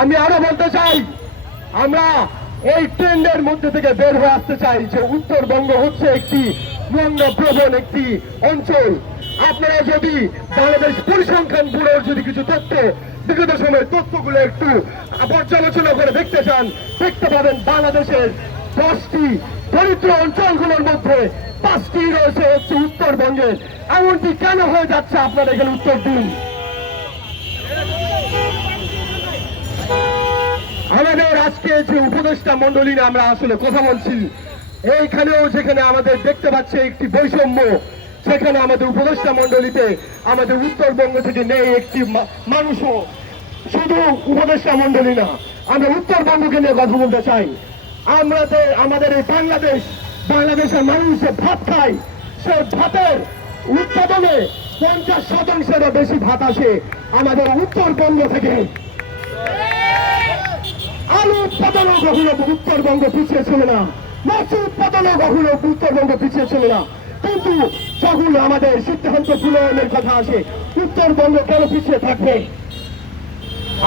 আমি আরও বলতে চাই, আমরা এই ট্রেন্ডের মধ্যে থেকে বের হয়ে আসতে চাই যে উত্তরবঙ্গ হচ্ছে একটি প্রবণ একটি অঞ্চল। আপনারা যদি বাংলাদেশ পরিসংখ্যান ব্যুরোর যদি কিছু তথ্য বিগত সময়ের তথ্যগুলো একটু পর্যালোচনা করে দেখতে চান, দেখতে পাবেন বাংলাদেশের দশটি দরিদ্র অঞ্চলগুলোর মধ্যে পাঁচটি রয়েছে হচ্ছে উত্তরবঙ্গের। এমনটি কেন হয়ে যাচ্ছে আপনারা এখানে উত্তর দিন? আমাদের আজকে যে উপদেষ্টা মন্ডলী আমরা আসলে কথা বলছি, এইখানেও যেখানে আমাদের দেখতে পাচ্ছে একটি বৈষম্য, সেখানে আমাদের উপদেষ্টা মন্ডলীতে আমাদের উত্তরবঙ্গ থেকে নেই একটি মানুষও। শুধু উপদেষ্টা মন্ডলী না, আমরা উত্তরবঙ্গকে নিয়ে কথা বলতে চাই। আমরা যে- আমাদের এই বাংলাদেশ, বাংলাদেশের মানুষ যে ভাত খায়, সে ভাতের উৎপাদনে পঞ্চাশ শতাংশেরও বেশি ভাত আসে আমাদের উত্তরবঙ্গ থেকে। আলু উৎপাদনও কখনো উত্তরবঙ্গ পিছিয়ে ছিল না। মৎস্য উৎপাদনও কখনো উত্তরবঙ্গ পিছিয়ে ছিল না। কিন্তু যখন আমাদের সিদ্ধান্ত প্রণয়নের কথা আসে, উত্তরবঙ্গ কেন পিছিয়ে থাকবে?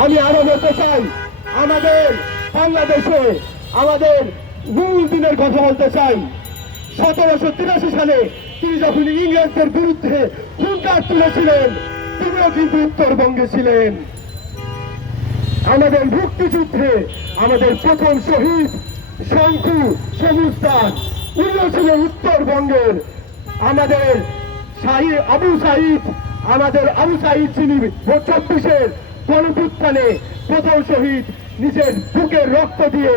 আমি আরও বলতে চাই, আমাদের বাংলাদেশে আমাদের মূল দিনের কথা বলতে চাই। সতেরোশো তিরাশি সালে তিনি যখন ইংরেজদের বিরুদ্ধে হুঙ্কার তুলেছিলেন, তিনিও কিন্তু উত্তরবঙ্গে ছিলেন। আমাদের মুক্তিযুদ্ধে আমাদের প্রথম শহীদ শঙ্কু সমুস্তান উনিও ছিল উত্তরবঙ্গের আমাদের শাহিদ আবু সাইদ, আমাদের আবু সাইদ যিনি চব্বিশের গণপুত্থানে প্রথম শহীদ, নিজের বুকের রক্ত দিয়ে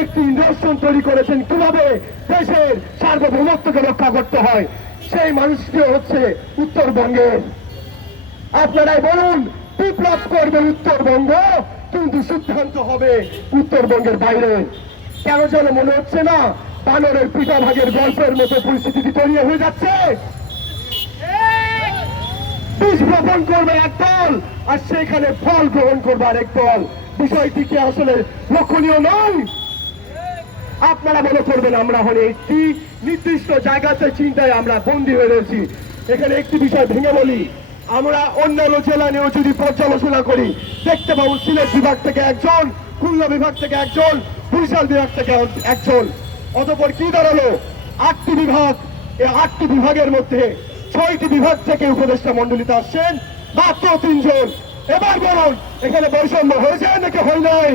একটি দর্শন তৈরি করেছেন। কীভাবে দেশের সার্বভৌমত্বকে রক্ষা করতে হয়? সেই মানুষটি হচ্ছে উত্তরবঙ্গের। আপনারাই বলুন বিপ্লব করবে উত্তরবঙ্গ, কিন্তু সিদ্ধান্ত হবে উত্তরবঙ্গের বাইরে। কেন যেন মনে হচ্ছে না, বানরের পিতা ভাগের গল্পের মতো পরিস্থিতি তৈরি হয়ে যাচ্ছে। বীজ করবে এক দল, আর সেখানে ফল গ্রহণ করবে আরেক দল। বিষয়টি কি আসলে লক্ষণীয় নয়? আপনারা মনে করবেন আমরা হলে একটি নির্দিষ্ট জায়গাতে চিন্তায় আমরা বন্দী হয়ে রয়েছি। এখানে একটি বিষয় ভেঙে বলি। আমরা অন্যান্য জেলা নিয়েও যদি পর্যালোচনা করি, দেখতে পাবো সিলেট বিভাগ থেকে একজন, খুলনা বিভাগ থেকে একজন, বরিশাল বিভাগ থেকে একজন। অতপর কি দাঁড়াল? আটটি বিভাগ। এই আটটি বিভাগের মধ্যে ছয়টি বিভাগ থেকে উপদেষ্টা মন্ডলীতে আসছেন, মাত্র তিনজন। এবার বলুন, এখানে বৈষম্য হয়েছে নাকি হয় নাই?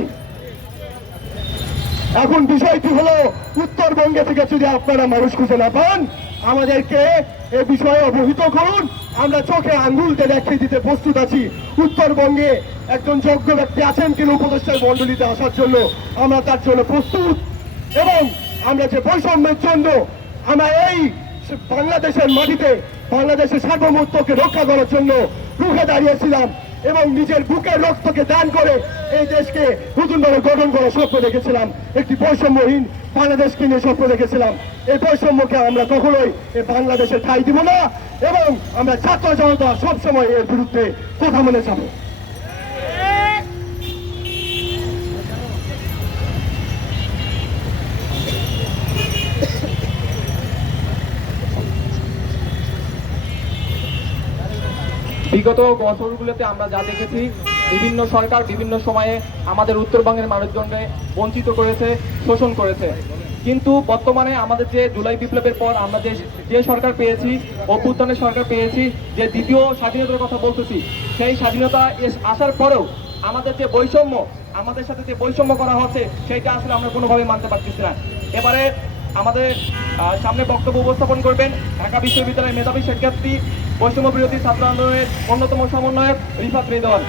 এখন বিষয়টি হলো, উত্তরবঙ্গে থেকে যদি আপনারা মানুষ খুঁজে না পান আমাদেরকে এ বিষয়ে অবহিত করুন। আমরা চোখে আঙ্গুলতে দেখিয়ে দিতে প্রস্তুত আছি। উত্তরবঙ্গে একজন যোগ্য ব্যক্তি আছেন কিনা উপদেষ্টার মন্ডলীতে আসার জন্য। আমরা তার জন্য প্রস্তুত। এবং আমরা যে বৈষম্যের জন্য আমরা এই বাংলাদেশের মাটিতে, বাংলাদেশের সার্বভৌমত্বকে রক্ষা করার জন্য রুখে দাঁড়িয়েছিলাম এবং নিজের বুকের রক্তকে দান করে এই দেশকে নতুনভাবে গঠন করার স্বপ্ন দেখেছিলাম। একটি বৈষম্যহীন বাংলাদেশকে নিয়ে স্বপ্ন দেখেছিলাম। এই বৈষম্যকে আমরা কখনোই এই বাংলাদেশে ঠাই দিব না এবং আমরা ছাত্র জনতা সবসময় এর বিরুদ্ধে কথা বলে যাব। বিগত বছরগুলোতে আমরা যা দেখেছি বিভিন্ন সরকার বিভিন্ন সময়ে আমাদের উত্তরবঙ্গের মানুষজনকে বঞ্চিত করেছে, শোষণ করেছে। কিন্তু বর্তমানে আমাদের যে জুলাই বিপ্লবের পর আমরা যে যে সরকার পেয়েছি, অভ্যুত্থানের সরকার পেয়েছি, যে দ্বিতীয় স্বাধীনতার কথা বলতেছি, সেই স্বাধীনতা আসার পরেও আমাদের যে বৈষম্য, আমাদের সাথে যে বৈষম্য করা হচ্ছে, সেইটা আসলে আমরা কোনোভাবেই মানতে পারতেছি না। এবারে আমাদের সামনে বক্তব্য উপস্থাপন করবেন ঢাকা বিশ্ববিদ্যালয়ের মেধাবী শিক্ষার্থী, বৈষম্য বিরোধী ছাত্র আন্দোলনের অন্যতম সমন্বয়ক রিফাত রিদওয়ান।